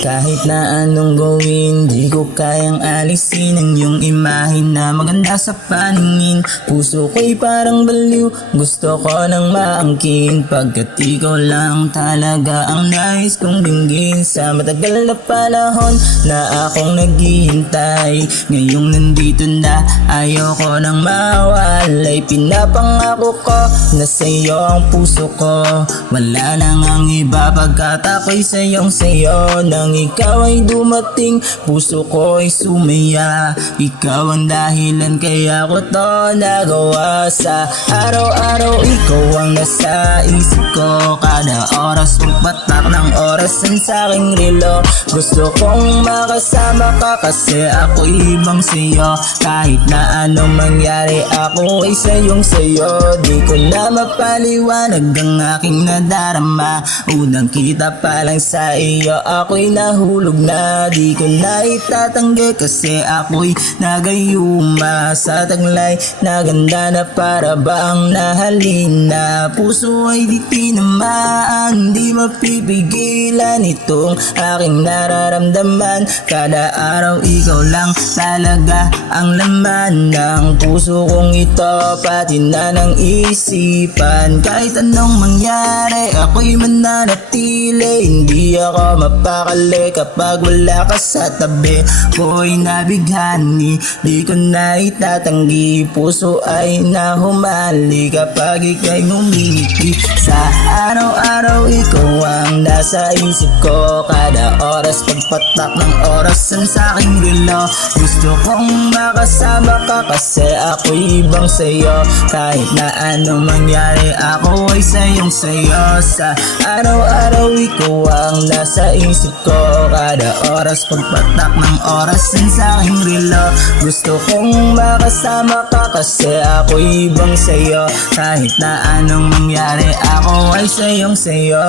Kahit na anong gawin, di ko kayang alisin ang iyong imahe na maganda sa paningin. Puso ko'y parang baliw, gusto ko nang maangkin, pagkat ikaw lang talaga ang nais kong dinggin. Sa matagal na panahon na akong naghihintay, ngayong nandito na, ayoko nang mawalay. Pinapangako ko na sa'yo ang puso ko, wala nang ang iba pagkat ako'y sayo nang ikaw ay dumating, puso ko ay sumaya. Ikaw ang dahilan kaya ko to nagawa. Sa araw-araw ikaw ang nasa isip ko, kada oras pagpatak ng orasan sa aking relo. Gusto kong makasama ka kasi ako'y ibang sayo. Kahit na anong mangyari ako ay sayo. Di ko na mapaliwanag ang aking nadarama, unang kita pa lang sa iyo ako'y nahulog na. Di ko na itatanggi kasi ako'y nagayuma sa taglay na ganda na para bang nahalina. Puso ay di tinamaan, di mapipigilan itong aking nararamdaman. Kada araw ikaw lang talaga ang laman ng puso kong ito, pati na ng isipan. Kahit anong mangyari ako'y mananatili, hindi ako mapakali kapag wala ka sa tabi. Ko'y nabighani, di ko na itatanggi, puso ay nahumali kapag ika'y ngumiti. Sa araw-araw ikaw ang nasa isip ko, kada oras pagpatak ng orasan sa aking relo. Gusto kong makasama ka kasi ako'y ibang sayo. Kahit na anong mangyari ako ay sayong sayo. Sa araw-araw ikaw ang nasa isip ko, kada oras pagpatak ng orasan sa aking relo. Gusto kong makasama ka kasi ako'y ibang sayo. Kahit na anong mangyari ako ay sayong sayo.